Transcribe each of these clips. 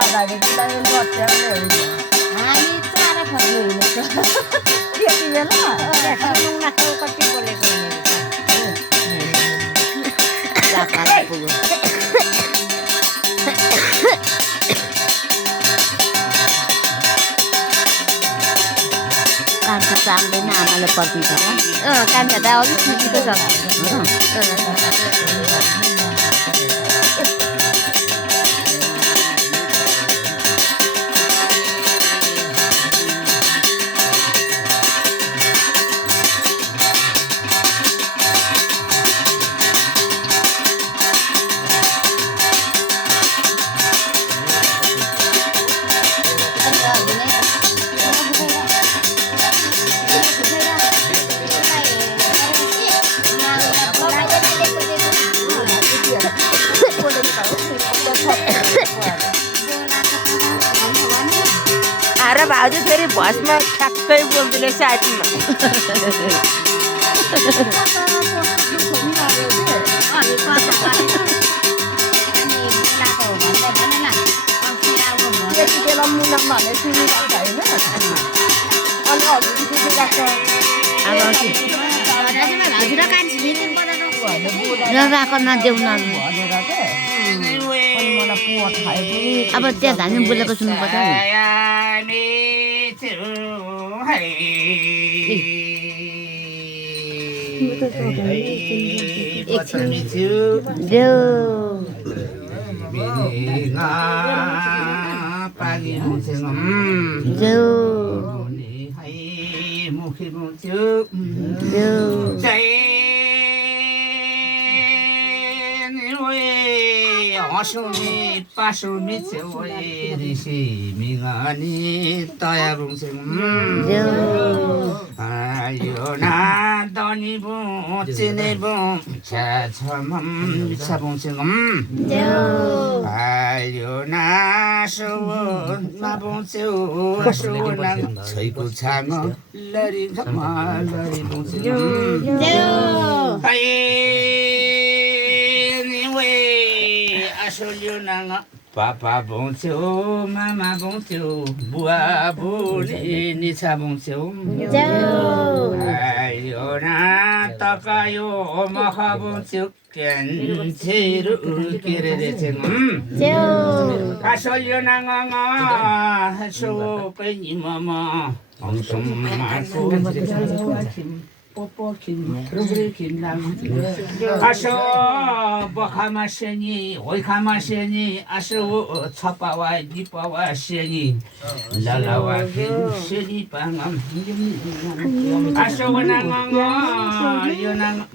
अगाडिलाई बच्चाले हामी चारा खोज्नु हिँडेको त्यति बेला नुनाको कति बोलेको कान्छा चाम्दैन आमाले पर्खिन्छ कान्छा त अघि सुतीको छ र भाउजू फेरि भस्म ठ्याक्कै बोल्दिने साथीमा त्यति बेला मुना भने सुनिरहेको होइन अनि अघि राको नदेऊ न अब त्यहाँ धामी बोलेको सुन्नुपर्छ नि हँसुमी पासुमी छेउै ऋषि मिगनी तया बुङसेङ यो ना दनी बु चिने बु छ्या छमम छ बुङसेङ यो ना सो मा बुङसेउ सो ना छैको छाङ लरी घमा लरी बुङसेङ Asolyo nang papa bongcio mama bongcio bua buni ni sa bongcio ayo na takayo maha bongcio ken chiru kire de cheng asolyo nang nga so pe ni mama ongsom ma so 아쇼 버카마시니 오이카마시니 아쇼 차파와 니파와 시니 라라와 시니 방암 아쇼 원앙앙 요낭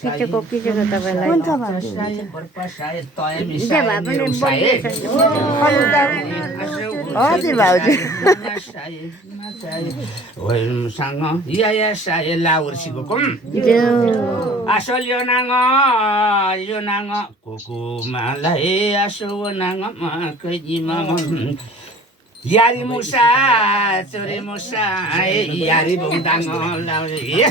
पिचोको तपाईँलाई हजुर भाउजू सँग याया साय लाउरसिको कम asal yonang kuku malai aso nang makai mamam yari musa sore musa yari bundang lauri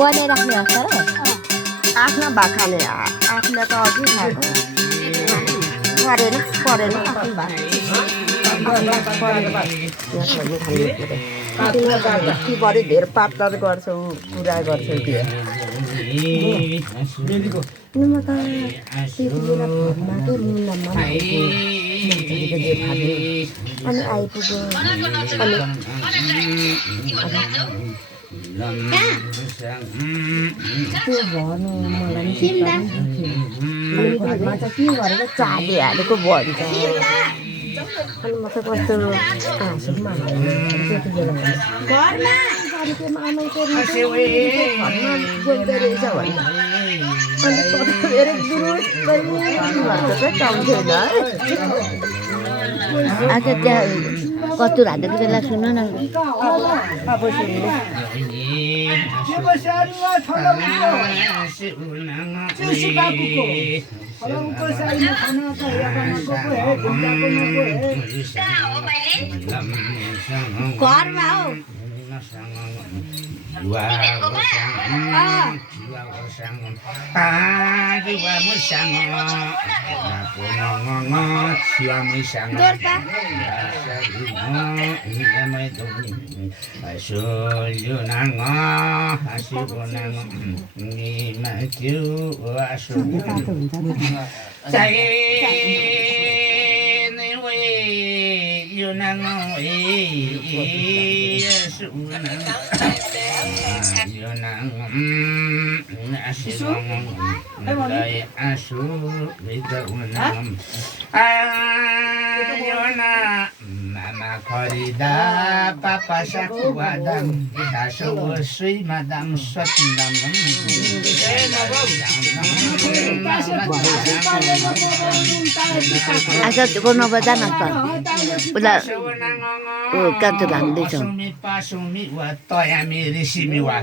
बनाइराख्ने हस् तर आफ्ना भाखाले आफूलाई त अघि खाएको परेन परेन बढी धेर पातला गर्छौ पुरा गर्छौ त्यो अनि आइपुग्यो त्यो भन्नु मलाई घरमा चाहिँ के गरेर चाबी हालेको भन्छ अनि म त कस्तो हाँसुमा त्यति बेला घरमा आमाको घरमा बोल्दो रहेछ भने अनि धेरै दुरुस पनि भन्छ चाहिँ काम छैन आके त्यहाँ कस्तो हालेको बेला सुन न अब सुन्नु घरमा हौ Mama korida papa shakuadam dasho sri madam satnam आशा को नबजा न त उला ओ कतो भन्दै छ pasumi wa toyami rishimi wa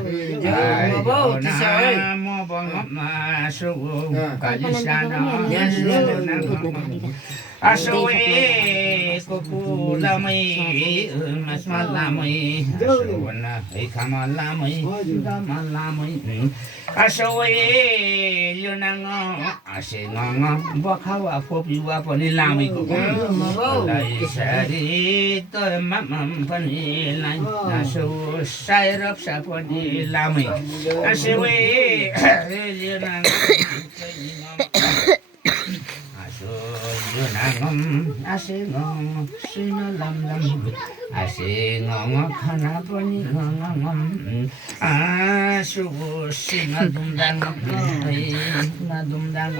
mo bongma shu kalisana Asoe kukulamai masmalamai asoana ikamalamai damalamai asoe yunanga asenanga bakawa kopiwa pani lamai ko lai sari to mamam pani lai aso sairap sapani lamai asoe yunanga Yunangam asingong sinalamlam asingong kanapani ngangam asu sinadumdang nadumdang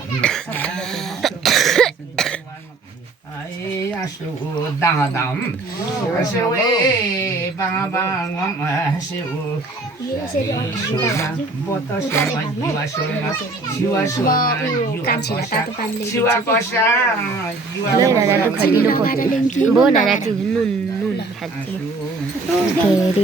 ay asu dangadam asu bangabangam asu botos jiwa kosa Bố này là thì nun nun hạt